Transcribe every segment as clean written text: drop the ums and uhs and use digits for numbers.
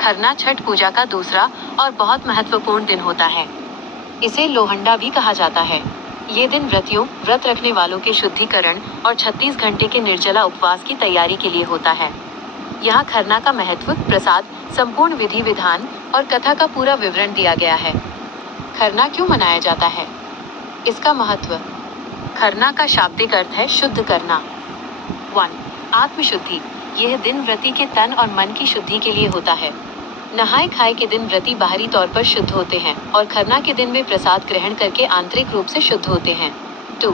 खरना छठ पूजा का दूसरा और बहुत महत्वपूर्ण दिन होता है। इसे लोहंडा भी कहा जाता है। ये दिन व्रत रखने वालों के शुद्धिकरण और 36 घंटे के निर्जला उपवास की तैयारी के लिए होता है। यहाँ खरना का महत्व, प्रसाद, संपूर्ण विधि विधान और कथा का पूरा विवरण दिया गया है। खरना क्यों मनाया जाता है? इसका महत्व। खरना का शाब्दिक अर्थ है शुद्ध करना। 1. आत्मशुद्धि। यह दिन व्रती के तन और मन की शुद्धि के लिए होता है। नहाए खाए के दिन व्रती बाहरी तौर पर शुद्ध होते हैं और खरना के दिन वे प्रसाद ग्रहण करके आंतरिक रूप से शुद्ध होते हैं। 2.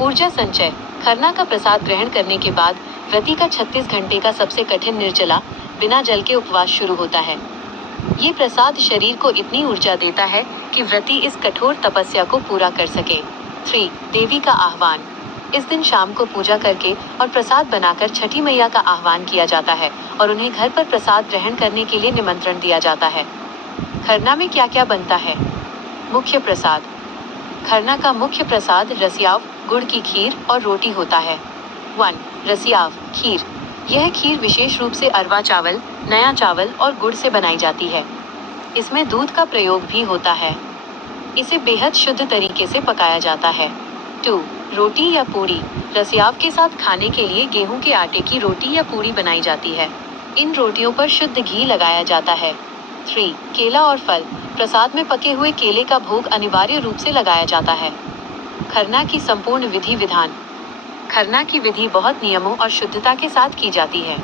ऊर्जा संचय। खरना का प्रसाद ग्रहण करने के बाद व्रती का 36 घंटे का सबसे कठिन निर्जला, बिना जल के उपवास शुरू होता है। ये प्रसाद शरीर को इतनी ऊर्जा देता है कि व्रती इस कठोर तपस्या को पूरा कर सके। 3. देवी का आह्वान। इस दिन शाम को पूजा करके और प्रसाद बनाकर छठी मैया का आह्वान किया जाता है और उन्हें घर पर प्रसाद ग्रहण करने के लिए निमंत्रण दिया जाता है। खरना में क्या क्या बनता है? मुख्य प्रसाद। खरना का मुख्य प्रसाद रसियाव, गुड़ की खीर और रोटी होता है। 1. रसियाव खीर। यह खीर विशेष रूप से अरवा चावल, नया चावल और गुड़ से बनाई जाती है। इसमें दूध का प्रयोग भी होता है। इसे बेहद शुद्ध तरीके से पकाया जाता है। 2. रोटी या पूड़ी। रसियाव के साथ खाने के लिए गेहूं के आटे की रोटी या पूड़ी बनाई जाती है। इन रोटियों पर शुद्ध घी लगाया जाता है। 3. केला और फल। प्रसाद में पके हुए केले का भोग अनिवार्य रूप से लगाया जाता है। खरना की संपूर्ण विधि विधान। खरना की विधि बहुत नियमों और शुद्धता के साथ की जाती है।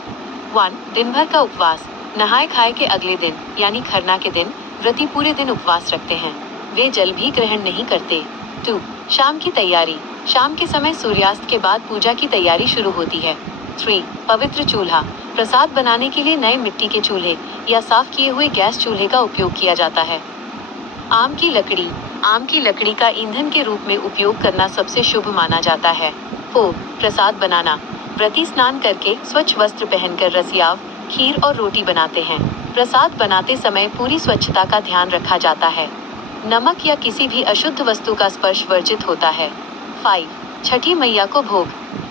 1. दिन भर का उपवास। नहाए खाए के अगले दिन यानी खरना के दिन व्रती पूरे दिन उपवास रखते हैं। वे जल भी ग्रहण नहीं करते। 2. शाम की तैयारी। शाम के समय सूर्यास्त के बाद पूजा की तैयारी शुरू होती है। 3. पवित्र चूल्हा। प्रसाद बनाने के लिए नए मिट्टी के चूल्हे या साफ किए हुए गैस चूल्हे का उपयोग किया जाता है। आम की लकड़ी। आम की लकड़ी का ईंधन के रूप में उपयोग करना सबसे शुभ माना जाता है। 4. प्रसाद बनाना। व्रती स्नान करके स्वच्छ वस्त्र पहनकर रसियाव, खीर और रोटी बनाते हैं। प्रसाद बनाते समय पूरी स्वच्छता का ध्यान रखा जाता है। नमक या किसी भी अशुद्ध वस्तु का स्पर्श वर्जित होता है। 5. छठी मैया को भोग।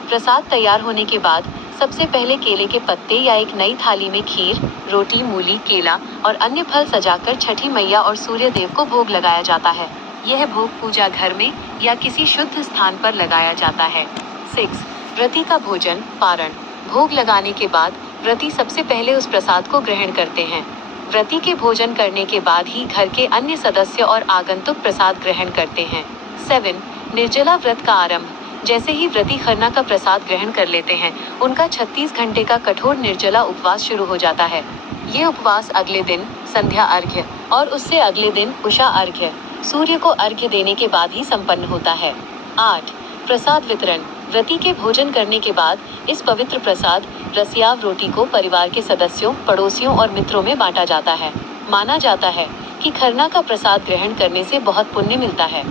प्रसाद तैयार होने के बाद सबसे पहले केले के पत्ते या एक नई थाली में खीर, रोटी, मूली, केला और अन्य फल सजाकर छठी मैया और सूर्य देव को भोग लगाया जाता है। यह भोग पूजा घर में या किसी शुद्ध स्थान पर लगाया जाता है। 6. व्रती का भोजन, पारण। भोग लगाने के बाद व्रती सबसे पहले उस प्रसाद को ग्रहण करते हैं। व्रती के भोजन करने के बाद ही घर के अन्य सदस्य और आगंतुक प्रसाद ग्रहण करते हैं। 7. निर्जला व्रत का आरंभ। जैसे ही व्रती खरना का प्रसाद ग्रहण कर लेते हैं, उनका 36 घंटे का कठोर निर्जला उपवास शुरू हो जाता है। ये उपवास अगले दिन संध्या अर्घ्य और उससे अगले दिन उषा अर्घ्य, सूर्य को अर्घ्य देने के बाद ही संपन्न होता है। 8. प्रसाद वितरण। व्रती के भोजन करने के बाद इस पवित्र प्रसाद रसियाव रोटी को परिवार के सदस्यों, पड़ोसियों और मित्रों में बांटा जाता है। माना जाता है कि खरना का प्रसाद ग्रहण करने से बहुत पुण्य मिलता है।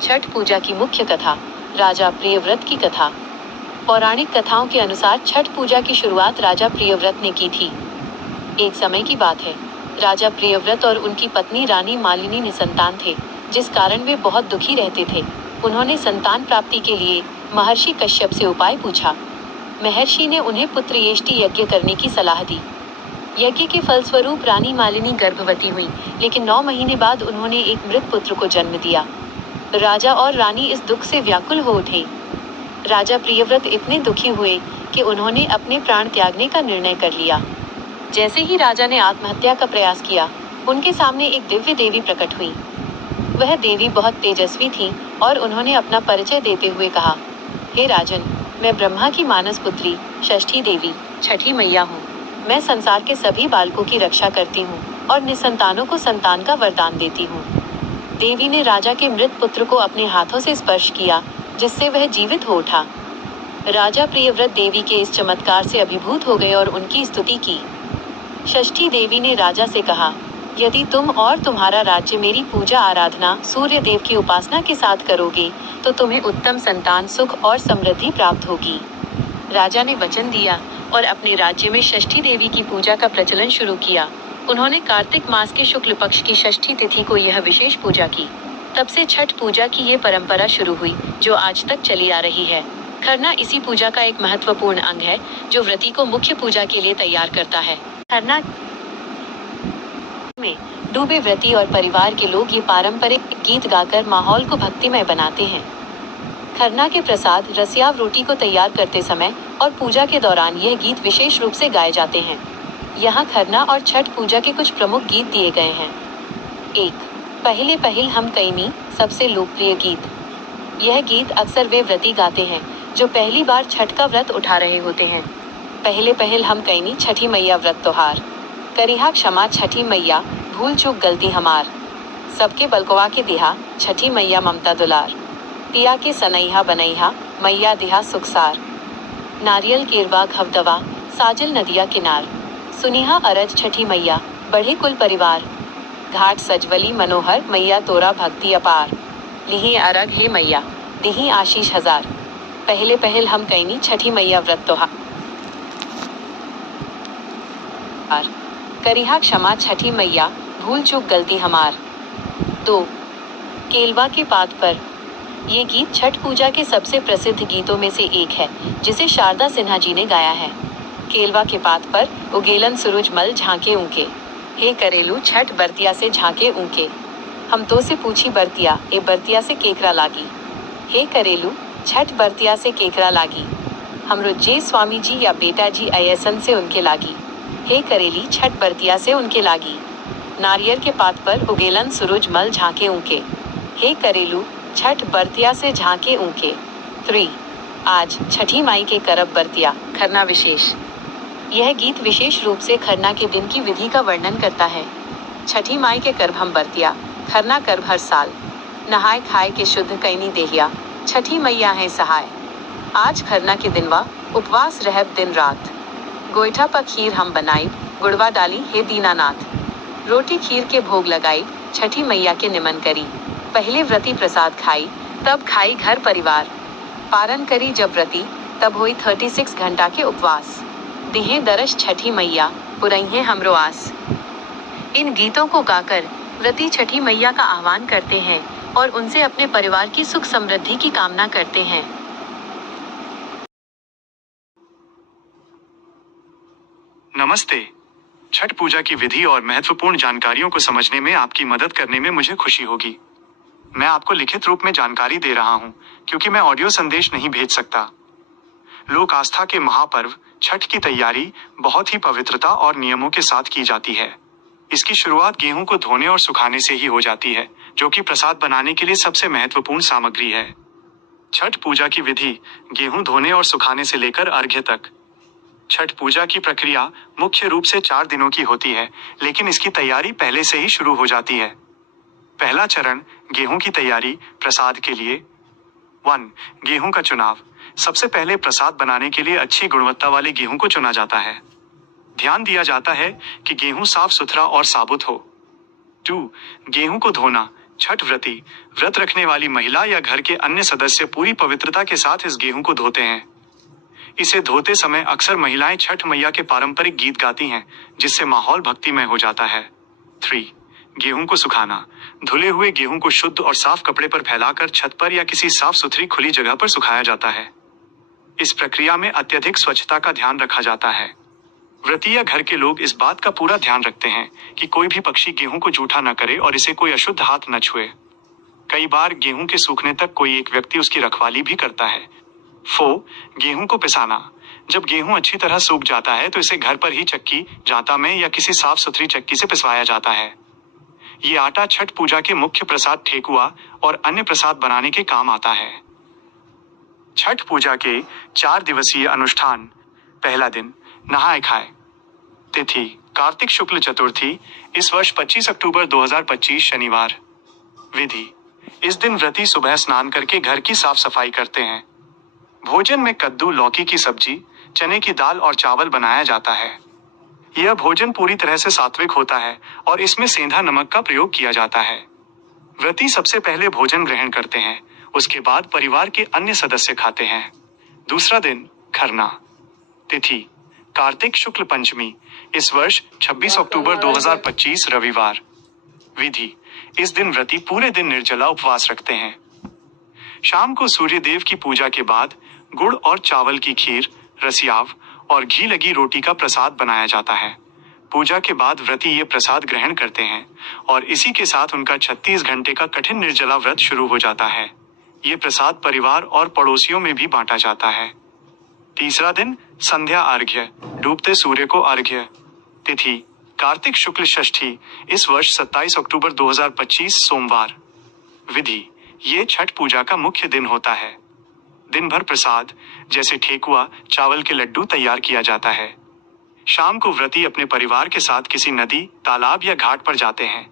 छठ पूजा की मुख्य कथा। राजा प्रियव्रत की कथा। पौराणिक कथाओं के अनुसार छठ पूजा की शुरुआत राजा प्रियव्रत ने की थी। एक समय की बात है, राजा प्रियव्रत और उनकी पत्नी रानी मालिनी निसंतान थे, जिस कारण वे बहुत दुखी रहते थे। उन्होंने संतान प्राप्ति के लिए महर्षि कश्यप से उपाय पूछा। महर्षि ने उन्हें पुत्र यष्टि यज्ञ करने की सलाह दी। यज्ञ के फलस्वरूप रानी मालिनी गर्भवती हुई, लेकिन 9 महीने बाद उन्होंने एक मृत पुत्र को जन्म दिया। राजा और रानी इस दुख से व्याकुल हो उठे। राजा प्रियव्रत इतने दुखी हुए कि उन्होंने अपने प्राण त्यागने का निर्णय कर लिया। जैसे ही राजा ने आत्महत्या का प्रयास किया, उनके सामने एक दिव्य देवी प्रकट हुई। वह देवी बहुत तेजस्वी थी और उन्होंने अपना परिचय देते हुए कहा, हे राजन, मैं ब्रह्मा की मानस पुत्री षष्ठी देवी छठी मैया हूँ। मैं संसार के सभी बालकों की रक्षा करती हूँ और निसंतानों को संतान का वरदान देती हूँ। देवी ने राजा के मृत पुत्र को अपने हाथों से स्पर्श किया, जिससे वह जीवित हो उठा। राजा प्रियव्रत देवी के इस चमत्कार से अभिभूत हो गए और उनकी स्तुति की। षष्ठी देवी ने राजा से कहा, यदि तुम और तुम्हारा राज्य मेरी पूजा आराधना सूर्य देव की उपासना के साथ करोगे तो तुम्हें उत्तम संतान, सुख और समृद्धि प्राप्त होगी। राजा ने वचन दिया और अपने राज्य में षष्ठी देवी की पूजा का प्रचलन शुरू किया। उन्होंने कार्तिक मास के शुक्ल पक्ष की षष्ठी तिथि को यह विशेष पूजा की। तब से छठ पूजा की ये परंपरा शुरू हुई, जो आज तक चली आ रही है। खरना इसी पूजा का एक महत्वपूर्ण अंग है, जो व्रती को मुख्य पूजा के लिए तैयार करता है। खरना में डूबे व्रती और परिवार के लोग ये पारंपरिक गीत गाकर माहौल को भक्तिमय बनाते हैं। खरना के प्रसाद रसियाव रोटी को तैयार करते समय और पूजा के दौरान यह गीत विशेष रूप से गाए जाते हैं। यहाँ खरना और छठ पूजा के कुछ प्रमुख गीत दिए गए हैं। 1. पहिले पहिल हम कईनी, सबसे लोकप्रिय गीत। यह गीत अक्सर वे व्रती गाते हैं जो पहली बार छठ का व्रत उठा रहे होते हैं। पहले पहल हम कईनी छठी मैया व्रत त्योहार। करिहा क्षमा छठी मैया, भूल चूक गलती हमार। सबके बलकवा के दिहा, छठी मैया ममता दुलार। पिया के सनैहा बनैहा, मैया दिहा सुखसार। नारियल केरवा घवदवा, साजिल नदिया किनार। सुनिहा अरज छठी मैया, बढ़े कुल परिवार। घाट सजवली मनोहर, मैया तोरा भक्ति अपार। लिहि अरग हे मैया, दिहि आशीष हजार। पहले पहल हम कईनी छठी मैया व्रत त्योहार। करिहा क्षमा छठी मैया, भूल चूक गलती हमार। 2. केलवा के पात पर। ये गीत छठ पूजा के सबसे प्रसिद्ध गीतों में से एक है जिसे शारदा सिन्हा जी ने गाया है। केलवा के पात पर उगेलन सूरज मल झांके ऊंके, हे करेलू छठ बरतिया से झांके ऊंके। हम तो से पूछी बरतिया, ए बरतिया से केकरा लागी। हे करेलू छठ बरतिया से केकरा लागी। हमरो जे स्वामी जी या बेटा जी अयसन से उनके लागी। हे करेली छठ बरतिया से उनके लागी। नारियल के पात पर उगेलन सूरज मल झांके ऊंके, हे करेलू छठ बरतिया से झांके ऊंके। 3. आज छठी माई के करब बरतिया, खरना विशेष। यह गीत विशेष रूप से खरना के दिन की विधि का वर्णन करता है। छठी माई के करब हम बरतिया, खरना करब हर साल। नहाय खाए के शुद्ध कैनी देहिया, छठी मैया है सहाय। आज खरना के दिनवा, उपवास रहब दिन रात। गोईठा पर खीर हम बनाई, गुड़वा डाली हे दीनानाथ। रोटी खीर के भोग लगाई, छठी मैया के निमन करी। पहले व्रती प्रसाद खाई, तब खाई घर परिवार। पारण करी जब व्रती, तब हुई 36 घंटा के उपवास। दिहे दरस छठी मैया, पुरैहे हमरो आस। इन गीतों को गाकर व्रती छठी मैया का आह्वान करते हैं और उनसे अपने परिवार की सुख समृद्धि की कामना करते हैं। नमस्ते। छठ पूजा की विधि और महत्वपूर्ण जानकारियों को समझने में आपकी मदद करने में मुझे खुशी होगी। मैं आपको लिखित रूप में जानकारी दे रहा हूं क्योंकि मैं ऑडियो संदेश नहीं भेज सकता। लोक आस्था के महापर्व छठ की तैयारी बहुत ही पवित्रता और नियमों के साथ की जाती है। इसकी शुरुआत गेहूं को धोने और सुखाने से ही हो जाती है, जो कि प्रसाद बनाने के लिए सबसे महत्वपूर्ण सामग्री है। छठ पूजा की विधि गेहूं धोने और सुखाने से लेकर अर्घ्य तक। छठ पूजा की प्रक्रिया मुख्य रूप से 4 दिनों की होती है, लेकिन इसकी तैयारी पहले से ही शुरू हो जाती है। पहला चरण गेहूं की तैयारी प्रसाद के लिए। 1. गेहूं का चुनाव। सबसे पहले प्रसाद बनाने के लिए अच्छी गुणवत्ता वाले गेहूं को चुना जाता है। ध्यान दिया जाता है कि गेहूं साफ सुथरा और साबुत हो। 2. गेहूं को धोना। छठ व्रती, व्रत रखने वाली महिला या घर के अन्य सदस्य पूरी पवित्रता के साथ इस गेहूं को धोते हैं। इसे धोते समय अक्सर महिलाएं छठ मैया के पारंपरिक गीत गाती हैं, जिससे माहौल भक्तिमय हो जाता है। 3. गेहूं को सुखाना। धुले हुए गेहूं को शुद्ध और साफ कपड़े पर फैलाकर छत पर या किसी साफ सुथरी खुली जगह पर सुखाया जाता है। इस प्रक्रिया में अत्यधिक स्वच्छता का ध्यान रखा जाता है। व्रती या घर के लोग इस बात का पूरा ध्यान रखते हैं कि कोई भी पक्षी गेहूं को जूठा न करे और इसे कोई अशुद्ध हाथ न छुए। कई बार गेहूं के सूखने तक कोई एक व्यक्ति उसकी रखवाली भी करता है। 4. गेहूं को पिसाना। जब गेहूं अच्छी तरह सूख जाता है तो इसे घर पर ही चक्की, जांता में या किसी साफ सुथरी चक्की से पिसवाया जाता है। ये आटा छठ पूजा के मुख्य प्रसाद ठेकुआ और अन्य प्रसाद बनाने के काम आता है। छठ पूजा के 4 दिवसीय अनुष्ठान। पहला दिन नहाय खाए। तिथि कार्तिक शुक्ल चतुर्थी, इस वर्ष 25 अक्टूबर 2025 शनिवार। विधि इस दिन व्रती सुबह स्नान करके घर की साफ सफाई करते हैं। भोजन में कद्दू, लौकी की सब्जी, चने की दाल और चावल बनाया जाता है। यह भोजन पूरी तरह से सात्विक होता है और इसमें सेंधा नमक का प्रयोग किया जाता है। व्रती सबसे पहले भोजन ग्रहण करते हैं, उसके बाद परिवार के अन्य सदस्य खाते हैं। दूसरा दिन खरना। तिथि कार्तिक शुक्ल पंचमी, इस वर्ष 26 अक्टूबर 2025 रविवार। विधि इस दिन व्रती पूरे दिन निर्जला उपवास रखते हैं। शाम को सूर्य देव की पूजा के बाद गुड़ और चावल की खीर, रसियाव और घी लगी रोटी का प्रसाद बनाया जाता है। पूजा के बाद व्रती ये प्रसाद ग्रहण करते हैं और इसी के साथ उनका 36 घंटे का कठिन निर्जला व्रत शुरू हो जाता है। ये प्रसाद परिवार और पड़ोसियों में भी बांटा जाता है। तीसरा दिन, संध्या अर्घ्य, डूबते सूर्य को अर्घ्य। तिथि कार्तिक शुक्ल षष्ठी, इस वर्ष 27 अक्टूबर 2025 सोमवार। विधि, ये छठ पूजा का मुख्य दिन होता है। दिन भर प्रसाद जैसे ठेकुआ, चावल के लड्डू तैयार किया जाता है। शाम को व्रती अपने परिवार के साथ किसी नदी, तालाब या घाट पर जाते हैं।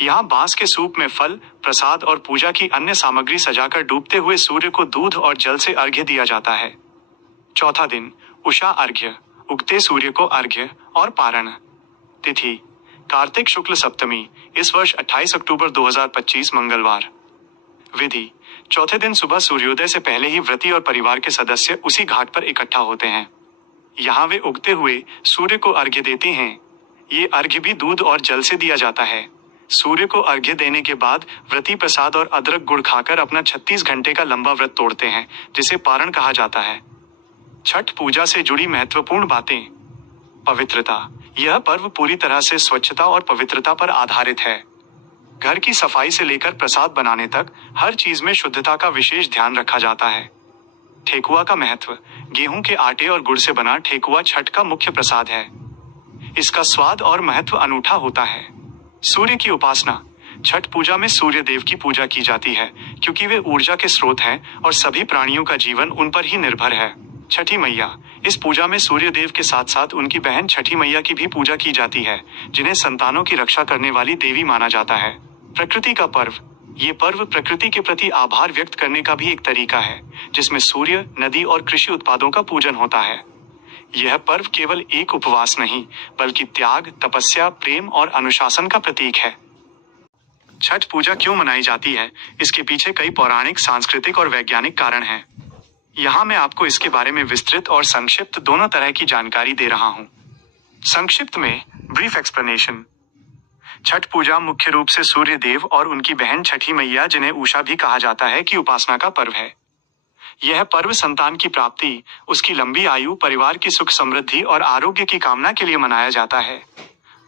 यहाँ बांस के सूप में फल, प्रसाद और पूजा की अन्य सामग्री सजाकर डूबते हुए सूर्य को दूध और जल से अर्घ्य दिया जाता है। चौथा दिन, उषा अर्घ्य, उगते सूर्य को अर्घ्य और पारण। तिथि कार्तिक शुक्ल सप्तमी, इस वर्ष 28 अक्टूबर 2025 मंगलवार। विधि, चौथे दिन सुबह सूर्योदय से पहले ही व्रती और परिवार के सदस्य उसी घाट पर इकट्ठा होते हैं। यहाँ वे उगते हुए सूर्य को अर्घ्य देते हैं। ये अर्घ्य भी दूध और जल से दिया जाता है। सूर्य को अर्घ्य देने के बाद व्रती प्रसाद और अदरक गुड़ खाकर अपना 36 घंटे का लंबा व्रत तोड़ते हैं, जिसे पारण कहा जाता है। छठ पूजा से जुड़ी महत्वपूर्ण बातें। पवित्रता, यह पर्व पूरी तरह से स्वच्छता और पवित्रता पर आधारित है। घर की सफाई से लेकर प्रसाद बनाने तक हर चीज में शुद्धता का विशेष ध्यान रखा जाता है। ठेकुआ का महत्व, गेहूं के आटे और गुड़ से बना ठेकुआ छठ का मुख्य प्रसाद है। इसका स्वाद और महत्व अनूठा होता है। सूर्य की उपासना, छठ पूजा में सूर्य देव की पूजा की जाती है क्योंकि वे ऊर्जा के स्रोत हैं और सभी प्राणियों का जीवन उन पर ही निर्भर है। छठी मैया, इस पूजा में सूर्य देव के साथ साथ उनकी बहन छठी मैया की भी पूजा की जाती है, जिन्हें संतानों की रक्षा करने वाली देवी माना जाता है। प्रकृति का पर्व, ये पर्व प्रकृति के प्रति आभार व्यक्त करने का भी एक तरीका है, जिसमें सूर्य, नदी और कृषि उत्पादों का पूजन होता है। यह पर्व केवल एक उपवास नहीं, बल्कि त्याग, तपस्या, प्रेम और अनुशासन का प्रतीक है। छठ पूजा क्यों मनाई जाती है, इसके पीछे कई पौराणिक, सांस्कृतिक और वैज्ञानिक कारण हैं। यहाँ मैं आपको इसके बारे में विस्तृत और संक्षिप्त दोनों तरह की जानकारी दे रहा हूँ। संक्षिप्त में, ब्रीफ एक्सप्लेनेशन। छठ पूजा मुख्य रूप से सूर्य देव और उनकी बहन छठी मैया, जिन्हें उषा भी कहा जाता है, की उपासना का पर्व है। यह पर्व संतान की प्राप्ति, उसकी लंबी आयु, परिवार की सुख समृद्धि और आरोग्य की कामना के लिए मनाया जाता है।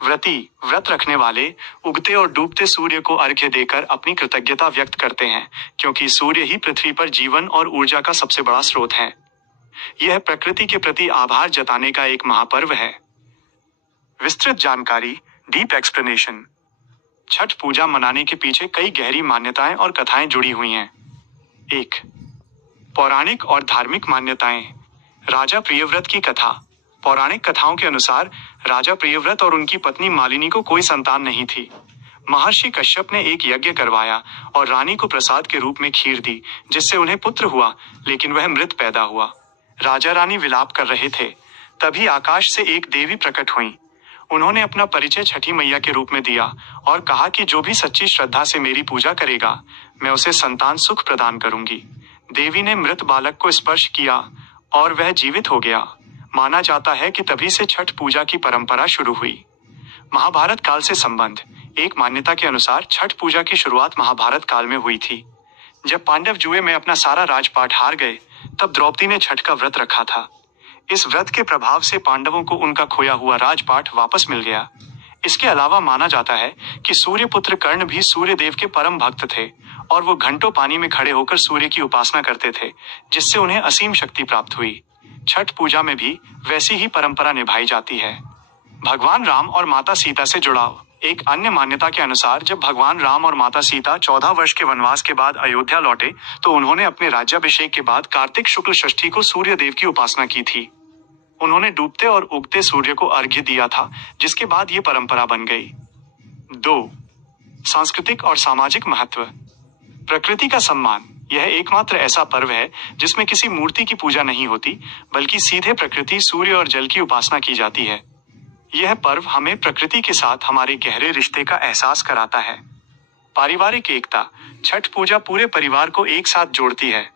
व्रती, व्रत रखने वाले, उगते और डूबते सूर्य को अर्घ्य देकर अपनी कृतज्ञता व्यक्त करते हैं, क्योंकि सूर्य ही पृथ्वी पर जीवन और ऊर्जा का सबसे बड़ा स्रोत है। यह प्रकृति के प्रति आभार जताने का एक महापर्व है। विस्तृत जानकारी, डीप एक्सप्लेनेशन। छठ पूजा मनाने के पीछे कई गहरी मान्यताएं और कथाएं जुड़ी हुई हैं। 1. पौराणिक और धार्मिक मान्यताएं। राजा प्रियव्रत की कथा। पौराणिक कथाओं के अनुसार राजा प्रियव्रत और उनकी पत्नी मालिनी को कोई संतान नहीं थी। महर्षि कश्यप ने एक यज्ञ करवाया और रानी को प्रसाद के रूप में खीर दी, जिससे उन्हें पुत्र हुआ, लेकिन वह मृत पैदा हुआ। राजा रानी विलाप कर रहे थे, तभी आकाश से एक देवी प्रकट हुई। उन्होंने अपना परिचय छठी मैया के रूप में दिया और कहा कि जो भी सच्ची श्रद्धा से मेरी पूजा करेगा, मैं उसे संतान सुख प्रदान करूंगी। देवी ने मृत बालक को स्पर्श किया और वह जीवित हो गया। माना जाता है कि तभी से छठ पूजा की परंपरा शुरू हुई। महाभारत काल से संबंध। एक मान्यता के अनुसार छठ पूजा की शुरुआत महाभारत काल में हुई थी। जब पांडव जुए में अपना सारा राजपाट हार गए, तब द्रौपदी ने छठ का व्रत रखा था। इस व्रत के प्रभाव से पांडवों को उनका खोया हुआ राजपाट वापस मिल गया। इसके अलावा माना जाता है कि सूर्यपुत्र कर्ण भी सूर्य देव के परम भक्त थे और वो घंटों पानी में खड़े होकर सूर्य की उपासना करते थे, जिससे उन्हें असीम शक्ति प्राप्त हुई। छठ पूजा में भी वैसी ही परंपरा निभाई जाती है। भगवान राम और माता सीता से जुड़ाव। एक अन्य मान्यता के अनुसार जब भगवान राम और माता सीता 14 वर्ष के वनवास के बाद अयोध्या लौटे, तो उन्होंने अपने राज्याभिषेक के बाद कार्तिक शुक्ल षष्ठी को सूर्य देव की उपासना की थी। उन्होंने डूबते और उगते सूर्य को अर्घ्य दिया था, जिसके बाद ये परंपरा बन गई। 2. सांस्कृतिक और सामाजिक महत्व। प्रकृति का सम्मान। यह एकमात्र ऐसा पर्व है जिसमें किसी मूर्ति की पूजा नहीं होती, बल्कि सीधे प्रकृति, सूर्य और जल की उपासना की जाती है। यह पर्व हमें प्रकृति के साथ हमारे गहरे रिश्ते का एहसास कराता है। पारिवारिक एकता। छठ पूजा पूरे परिवार को एक साथ जोड़ती है।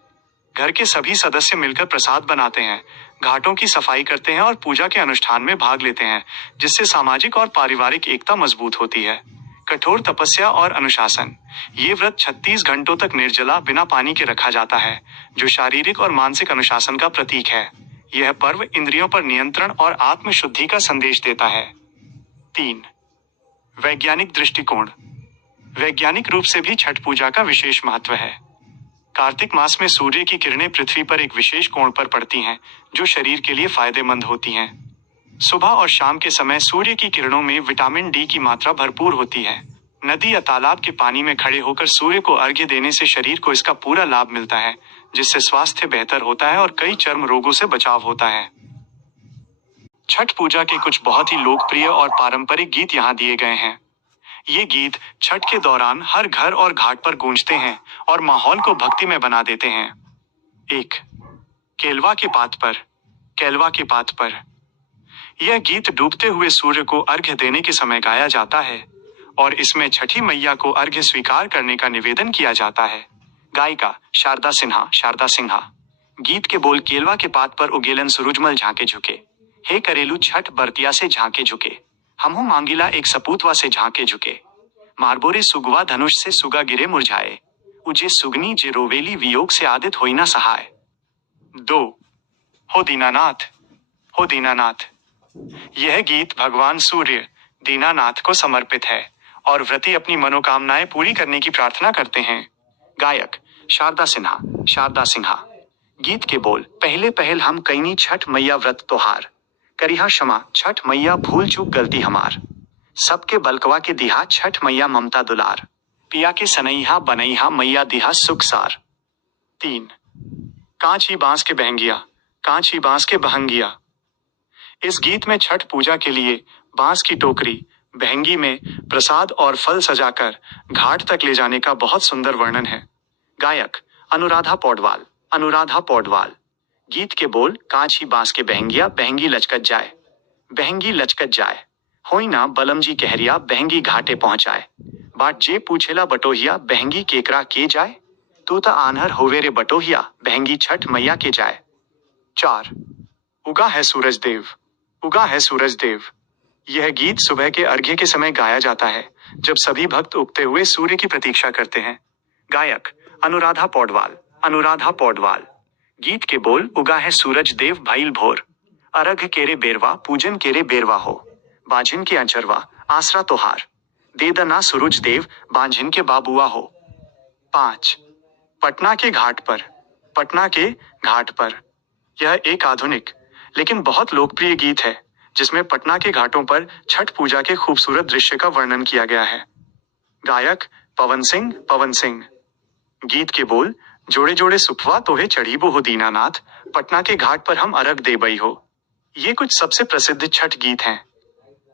घर के सभी सदस्य मिलकर प्रसाद बनाते हैं, घाटों की सफाई करते हैं और पूजा के अनुष्ठान में भाग लेते हैं, जिससे सामाजिक और पारिवारिक एकता मजबूत होती है। कठोर तपस्या और अनुशासन। ये व्रत 36 घंटों तक निर्जला बिना पानी के रखा जाता है, जो शारीरिक और मानसिक अनुशासन का प्रतीक है। यह पर्व इंद्रियों पर नियंत्रण और आत्म शुद्धि का संदेश देता है। 3. वैज्ञानिक दृष्टिकोण। वैज्ञानिक रूप से भी छठ पूजा का विशेष महत्व है। कार्तिक मास में सूर्य की किरणें पृथ्वी पर एक विशेष कोण पर पड़ती हैं, जो शरीर के लिए फायदेमंद होती हैं। सुबह और शाम के समय सूर्य की किरणों में विटामिन डी की मात्रा भरपूर होती है। नदी या तालाब के पानी में खड़े होकर सूर्य को अर्घ्य देने से शरीर को इसका पूरा लाभ मिलता है, जिससे स्वास्थ्य बेहतर होता है और कई चर्म रोगों से बचाव होता है। छठ पूजा के कुछ बहुत ही लोकप्रिय और पारंपरिक गीत यहाँ दिए गए हैं। ये गीत छठ के दौरान हर घर और घाट पर गूंजते हैं और माहौल को भक्तिमय बना देते हैं। 1. केलवा के पात पर। केलवा के पात पर। यह गीत डूबते हुए सूर्य को अर्घ्य देने के समय गाया जाता है और इसमें छठी मैया को अर्घ्य स्वीकार करने का निवेदन किया जाता है। गायिका शारदा सिन्हा। शारदा सिन्हा। गीत के बोल। केलवा के पात पर उगेलन सूरजमल झांके झुके, हे करेलू छठ बरतिया से झांके झुके, हमहु मांगिला एक सपूतवा से झांके झुके, मारबोरे सुगवा धनुष से सुगा गिरे मुरझाए, उजे सुगनी जे रोवेली वियोग से आदित होई ना सहाय। 2. हो दीनानाथ। हो दीनानाथ। यह गीत भगवान सूर्य दीनानाथ को समर्पित है और व्रती अपनी मनोकामनाएं पूरी करने की प्रार्थना करते हैं। गायक शारदा सिन्हा। शारदा सिन्हा। गीत के बोल। पहले पहल हम कईनी छठ मैया व्रत तोहार, करिहा क्षमा छठ मैया भूल चूक गलती हमार, सबके बलकवा के दिहा छठ मैया ममता दुलार, पिया के सनैहा बनैहा मैया दिहा सुख सार। 3. कांच ही बांस के बहंगिया। कांच ही बांस के बहंगिया। इस गीत में छठ पूजा के लिए बांस की टोकरी बहंगी में प्रसाद और फल सजाकर घाट तक ले जाने का बहुत सुंदर वर्णन है। गायक अनुराधा पौडवाल। अनुराधा पौडवाल। गीत के बोल। कांच ही बांस के बहंगिया, बहंगी लचकत जाए, बहंगी लचकत जाए, होई ना बलम जी कहरिया बहंगी घाटे पहुंचाए, बाट जे पूछेला बटोहिया बहंगी केकरा के जाए, तू ता आन्हर होवे रे बटोहिया बहंगी छठ मैया के जाए। 4. उगा है सूरज देव। उगा है सूरज देव। यह गीत सुबह के अर्घ्य के समय गाया जाता है, जब सभी भक्त उगते हुए सूर्य की प्रतीक्षा करते हैं। गायक अनुराधा पौडवाल। अनुराधा पौडवाल। गीत के बोल। उगा है सूरज देव भइल भोर, अरघ केरे बेरवा पूजन केरे बेरवा हो, बाझिन के अंचरवा आसरा तोहार, दे दना सूरज देव बांझिन के बाबुआ हो। 5. पटना के घाट पर। पटना के घाट पर। यह एक आधुनिक लेकिन बहुत लोकप्रिय गीत है, जिसमें पटना के घाटों पर छठ पूजा के खूबसूरत दृश्य का वर्णन किया गया है। गायक पवन सिंह। पवन सिंह। गीत के बोल। जोड़े जोड़े सुखवा तोहे चढ़ीबो हो दीनानाथ, पटना के घाट पर हम अर्घ देबई हो। ये कुछ सबसे प्रसिद्ध छठ गीत हैं।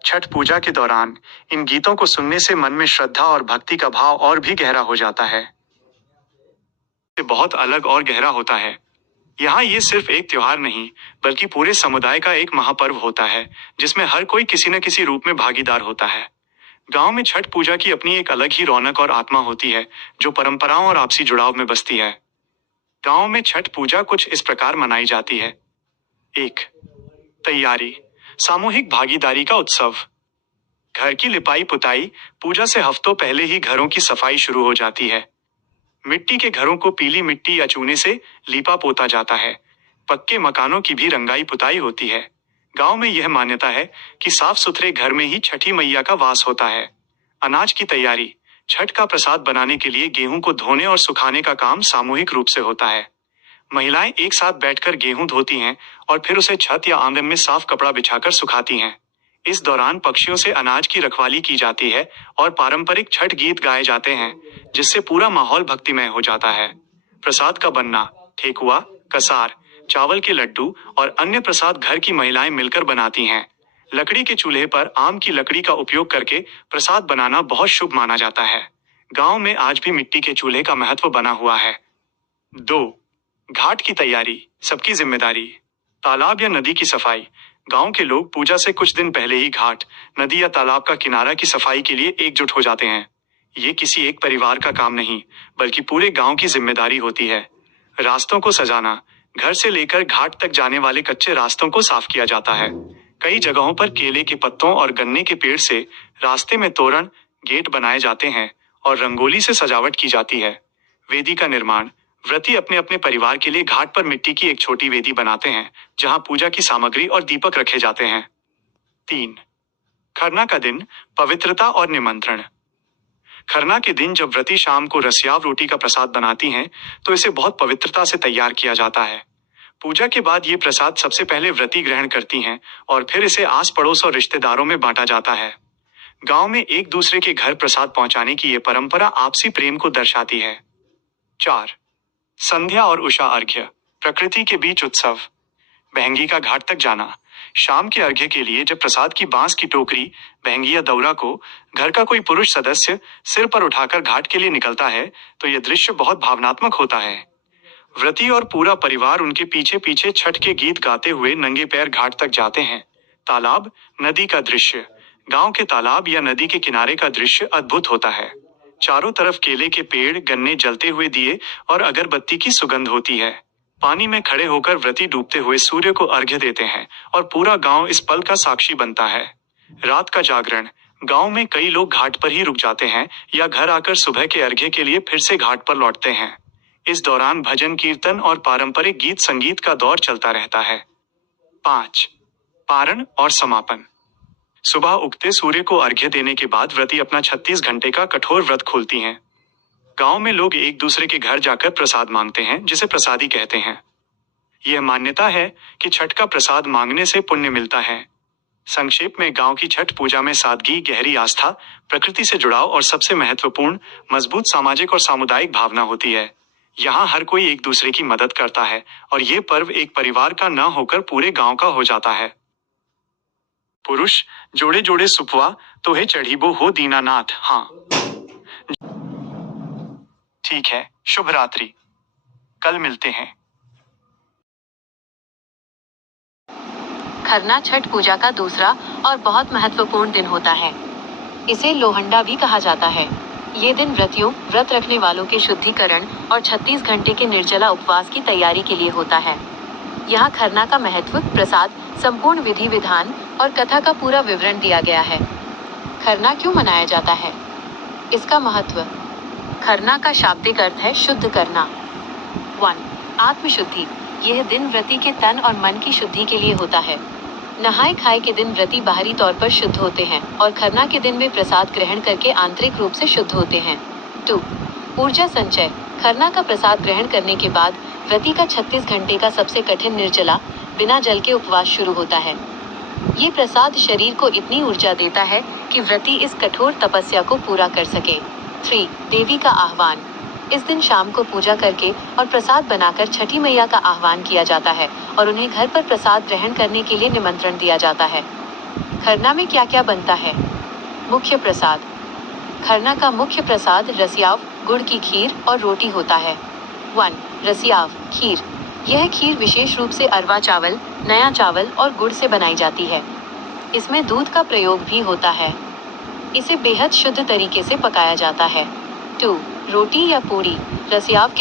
छठ पूजा के दौरान इन गीतों को सुनने से मन में श्रद्धा और भक्ति का भाव और भी गहरा हो जाता है। ये बहुत अलग और गहरा होता है। यहाँ ये सिर्फ एक त्योहार नहीं, बल्कि पूरे समुदाय का एक महापर्व होता है, जिसमें हर कोई किसी न किसी रूप में भागीदार होता है। गांव में छठ पूजा की अपनी एक अलग ही रौनक और आत्मा होती है, जो परंपराओं और आपसी जुड़ाव में बसती है। गांव में छठ पूजा कुछ इस प्रकार मनाई जाती है। 1. तैयारी। सामूहिक भागीदारी का उत्सव। घर की लिपाई पुताई। पूजा से हफ्तों पहले ही घरों की सफाई शुरू हो जाती है। मिट्टी के घरों को पीली मिट्टी या चूने से लीपा पोता जाता है। पक्के मकानों की भी रंगाई पुताई होती है। गांव में यह मान्यता है कि साफ सुथरे घर में ही छठी मैया का वास होता है। अनाज की तैयारी। छठ का प्रसाद बनाने के लिए गेहूं को धोने और सुखाने का काम सामूहिक रूप से होता है। महिलाएं एक साथ बैठकर गेहूं धोती हैं और फिर उसे छत या आंगन में साफ कपड़ा बिछाकर सुखाती हैं। इस दौरान पक्षियों से अनाज की रखवाली की जाती है और पारंपरिक छठ गीत गाए जाते हैं, जिससे पूरा माहौल भक्तिमय हो जाता है। प्रसाद का बनना। ठेकुआ, कसार, चावल के लड्डू और अन्य प्रसाद घर की महिलाएं मिलकर बनाती हैं। लकड़ी के चूल्हे पर आम की लकड़ी का उपयोग करके प्रसाद बनाना बहुत शुभ माना जाता है। गांव में आज भी मिट्टी के चूल्हे का महत्व बना हुआ है। 2. घाट की तैयारी। सबकी जिम्मेदारी। तालाब या नदी की सफाई। गांव के लोग पूजा से कुछ दिन पहले ही घाट, नदी या तालाब का किनारा की सफाई के लिए एकजुट हो जाते हैं। ये किसी एक परिवार का काम नहीं, बल्कि पूरे गांव की जिम्मेदारी होती है। रास्तों को सजाना। घर से लेकर घाट तक जाने वाले कच्चे रास्तों को साफ किया जाता है। कई जगहों पर केले के पत्तों और गन्ने के पेड़ से रास्ते में तोरण, गेट बनाए जाते हैं और रंगोली से सजावट की जाती है। वेदी का निर्माण। व्रती अपने अपने परिवार के लिए घाट पर मिट्टी की एक छोटी वेदी बनाते हैं, जहां पूजा की सामग्री और दीपक रखे जाते हैं। 3. खरना का दिन, पवित्रता और निमंत्रण। खरना के दिन जब व्रती शाम को रसियाव रोटी का प्रसाद बनाती हैं, तो इसे बहुत पवित्रता से तैयार किया जाता है। पूजा के बाद ये प्रसाद सबसे पहले व्रती ग्रहण करती हैं और फिर इसे आस पड़ोस और रिश्तेदारों में बांटा जाता है। गांव में एक दूसरे के घर प्रसाद पहुंचाने की ये परंपरा आपसी प्रेम को दर्शाती है। 4. संध्या और उषा अर्घ्य, प्रकृति के बीच उत्सव। बहंगी का घाट तक जाना। शाम के अर्घ्य के लिए जब प्रसाद की बांस की टोकरी, बहंगी या दौरा को घर का कोई पुरुष सदस्य सिर पर उठाकर घाट के लिए निकलता है, तो यह दृश्य बहुत भावनात्मक होता है। व्रती और पूरा परिवार उनके पीछे पीछे छठ के गीत गाते हुए नंगे पैर घाट तक जाते हैं। तालाब, नदी का दृश्य। गांव के तालाब या नदी के किनारे का दृश्य अद्भुत होता है। चारों तरफ केले के पेड़, गन्ने, जलते हुए दिए और अगरबत्ती की सुगंध होती है। पानी में खड़े होकर व्रती डूबते हुए सूर्य को अर्घ्य देते हैं और पूरा गांव इस पल का साक्षी बनता है। रात का जागरण। गांव में कई लोग घाट पर ही रुक जाते हैं या घर आकर सुबह के अर्घ्य के लिए फिर से घाट पर लौटते हैं। इस दौरान भजन, कीर्तन और पारंपरिक गीत संगीत का दौर चलता रहता है। 5. पारण और समापन। सुबह उगते सूर्य को अर्घ्य देने के बाद व्रती अपना 36 घंटे का कठोर व्रत खोलती हैं। गांव में लोग एक दूसरे के घर जाकर प्रसाद मांगते हैं, जिसे प्रसादी कहते हैं। यह मान्यता है कि छठ का प्रसाद मांगने से पुण्य मिलता है। संक्षेप में, गांव की छठ पूजा में सादगी, गहरी आस्था, प्रकृति से जुड़ाव और सबसे महत्वपूर्ण, मजबूत सामाजिक और सामुदायिक भावना होती है। यहाँ हर कोई एक दूसरे की मदद करता है और ये पर्व एक परिवार का न होकर पूरे गांव का हो जाता है। पुरुष, जोड़े जोड़े सुपवा तो हे चढ़ीबो हो दीनानाथ। हाँ, ठीक है। शुभ रात्रि। कल मिलते हैं। खरना छठ पूजा का दूसरा और बहुत महत्वपूर्ण दिन होता है। इसे लोहंडा भी कहा जाता है। ये दिन व्रतियों, व्रत रखने वालों के शुद्धिकरण और 36 घंटे के निर्जला उपवास की तैयारी के लिए होता है। यहाँ खरना का महत्व, प्रसाद, संपूर्ण विधि विधान और कथा का पूरा विवरण दिया गया है। खरना क्यों मनाया जाता है? इसका महत्व। खरना का शाब्दिक अर्थ है शुद्ध करना। 1. आत्मशुद्धि। यह दिन व्रती के तन और मन की शुद्धि के लिए होता है। नहाए खाए के दिन व्रती बाहरी तौर पर शुद्ध होते हैं और खरना के दिन में प्रसाद ग्रहण करके आंतरिक रूप से शुद्ध होते हैं। 2. ऊर्जा संचय। खरना का प्रसाद ग्रहण करने के बाद व्रती का 36 घंटे का सबसे कठिन निर्जला, बिना जल के उपवास शुरू होता है। ये प्रसाद शरीर को इतनी ऊर्जा देता है कि व्रती इस कठोर तपस्या को पूरा कर सके। 3. देवी का आह्वान। इस दिन शाम को पूजा करके और प्रसाद बनाकर छठी मैया का आह्वान किया जाता है और उन्हें घर पर प्रसाद ग्रहण करने के लिए निमंत्रण दिया जाता है। खरना में क्या क्या बनता है? मुख्य प्रसाद। खरना का मुख्य प्रसाद रसियाव, गुड़ की खीर और रोटी होता है। 1. रसियाव खीर। यह खीर विशेष रूप से अरवा चावल, नया चावल और गुड़ से बनाई जाती है। इसमें दूध का प्रयोग भी होता है। इसे बेहद शुद्ध तरीके से पकाया जाता है। 2. रोटी या पूड़ी। रसियाव के